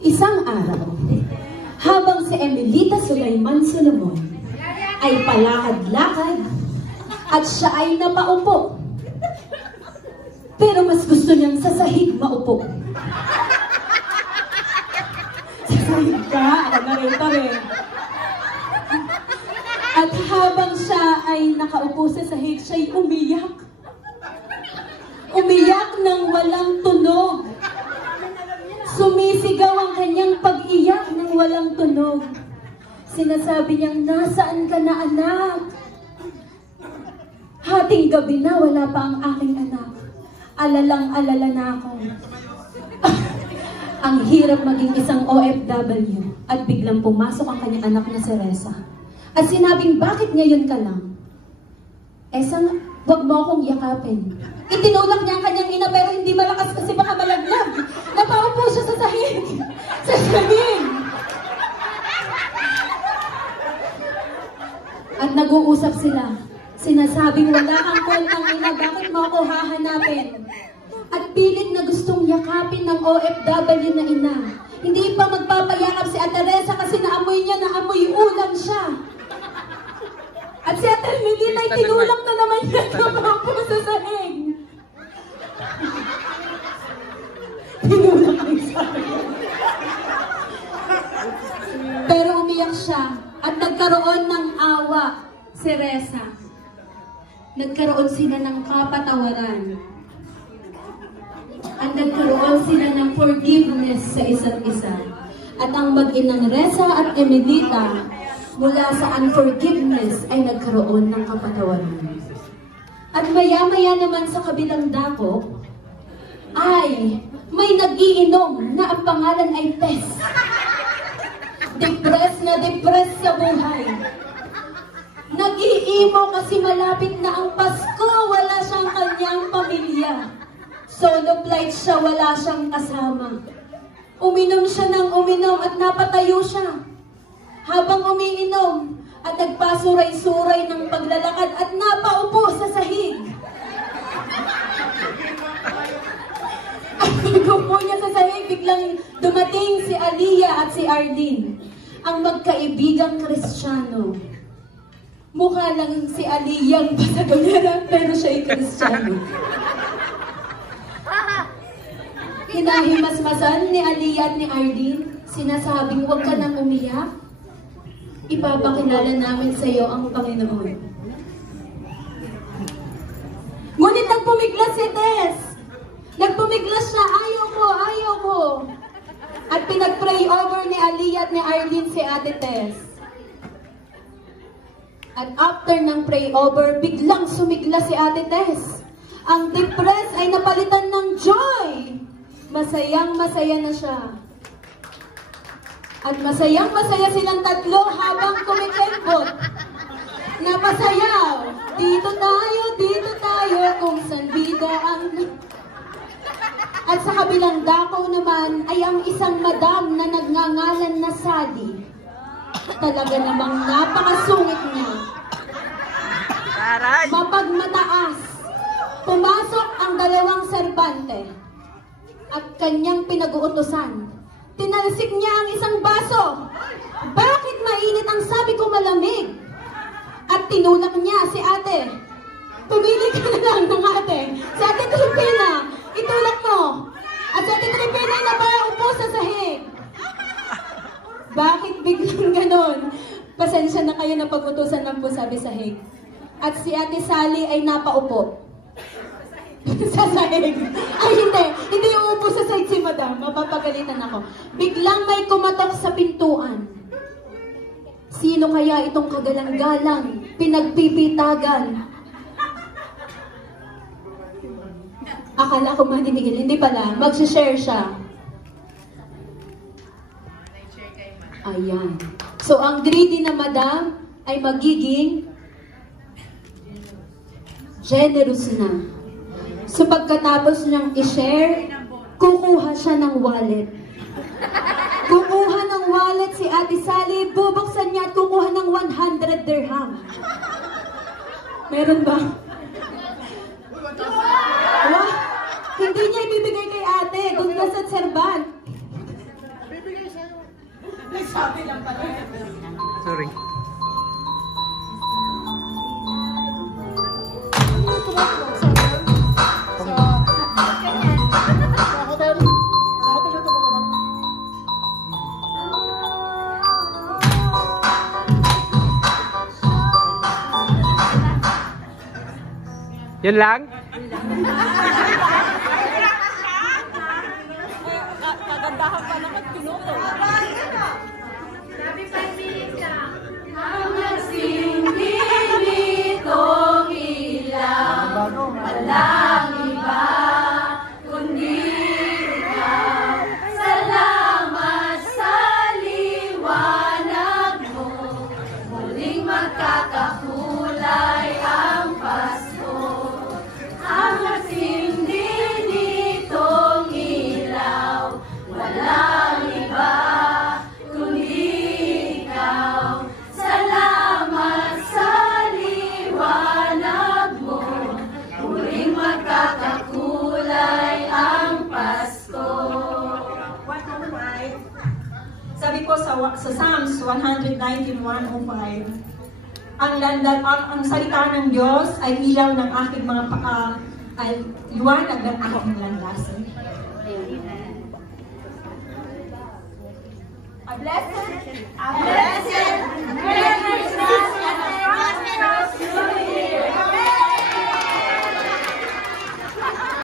Isang araw, habang si Emelita Sulaiman Solomon ay palakad-lakad at siya ay napaupo. Pero mas gusto niyang sa sahig maupo. Sa sahig ka, ako na rin. At habang siya ay nakaupo sa sahig, siya'y umiyak. Umiyak ng walang tunog. Sumisigaw ang kanyang pag-iyak ng walang tunog. Sinasabi niyang, nasaan ka na anak? Hating gabi na, wala pa ang aking anak. Alalang-alala na ako. Ang hirap maging isang OFW at biglang pumasok ang kanyang anak na si Reza. At sinabing, bakit ngayon ka lang? Wag mo akong yakapin. Itinulak niya ang kanyang ina pero hindi malakas kasi baka malaglag. Napaupo siya sa sahig. Sa sahig. At nag-uusap sila. Sinasabing wala kang kwentang ina, bakit mo ako hahanapin? At pilit na gustong yakapin ng OFW na ina. Hindi pa magpapayakap si Ate Reza kasi naamoy niya na amoy ulam siya. At si Ate Emelita ay tinulak na naman niya kapag sa sahig. Tinulak ang sahig. Pero umiyak siya at nagkaroon ng awa si Reza. Nagkaroon sila ng kapatawaran. At nagkaroon sila ng forgiveness sa isa't isa. At ang mag-inang Reza at Emelita, mula sa unforgiveness ay nagkaroon ng kapatawaran. At maya-maya naman sa kabilang dako, ay may nag-iinom na ang pangalan ay Tess. Depressed na depressed sa buhay. Nag-iimo kasi malapit na ang Pasko, wala siyang kanyang pamilya. Solo flight siya, wala siyang kasama. Uminom siya ng uminom at napatayo siya. Habang umiinom at nagpasuray-suray ng paglalakad at napaupo sa sahig. At pag-upo niya sa sahig, biglang dumating si Aliyah at si Arlene, ang magkaibigang Kristiyano. Mukha lang si Aliyah ang pasagulera, pero siya ay Kristiyano. Hinahimas-masan ni Aliyah at ni Arlene, sinasabing huwag ka nang umiyak. Ipapakilala namin sa iyo ang Panginoon. Ngunit nagpumiglas si Tess. Nagpumiglas siya, ayaw ko. At pinag-pray over ni Aliyah at ni Arlene si Ate Tess. At after ng pray over, biglang sumigla si Ate Tess. Ang depressed ay napalitan ng joy. Masayang-masaya na siya. At masayang-masaya silang tatlo habang kumikembot. Napasayaw. Dito tayo, kung saan bida ang... At sa kabilang dako naman ay ang isang madam na nagngangalan na Sally. Talaga namang napakasungit niya. Mapagmataas. Pumasok ang dalawang serbante at kanyang pinag-uutosan. Tinalsik niya ang isang baso. Bakit mainit ang sabi ko malamig? At tinulak niya si ate. Pumili ka na lang ng ate. Si Ate Tripina, itulak mo. At si Ate Tripina ay napaupo sa sahig. Bakit biglang ganon? Pasensya na kayo na pag-utusan lang po sabi sahig. At si Ate Sally ay napaupo. Sa sahig. Ay hindi uupo sa sahig si madam. Mapapagalitan ako. Biglang may kumatok sa pintuan. Sino kaya itong kagalang-galang, pinagpipitagan? Akala ko maninigil. Hindi pala. Mag-share siya. Ayan. So, ang greedy na madam ay magiging generous na. So, pagkatapos niyang i-share, kukuha siya ng wallet. Kukuha ng wallet si Ate Sally, bubuksan niya at kukuha ng 100 dirham. Meron ba? Hindi niya ibibigay kay ate, doon ka sa serban. Sabi lang pala. Sorry. Yun lang? Kagandahan pa naman pinuto. Sabi 5 minutes lang. Ang nagsindi nitong ilaw, walang iba, kundi ikaw. Salamat sa liwanag mo, muling magkakakulay ang Pasko. Ang nagsindi nitong ilaw, walang iba, kundi ikaw. Salamat sa liwanag mo, muling magkakakulay ang Pasko. 105. Sabi po sa Psalms 119:105, ang salita ng Diyos ay ilaw ng aking mga paa, ay liwanag ng aking landasan. A blessed Merry Christmas and a prosperous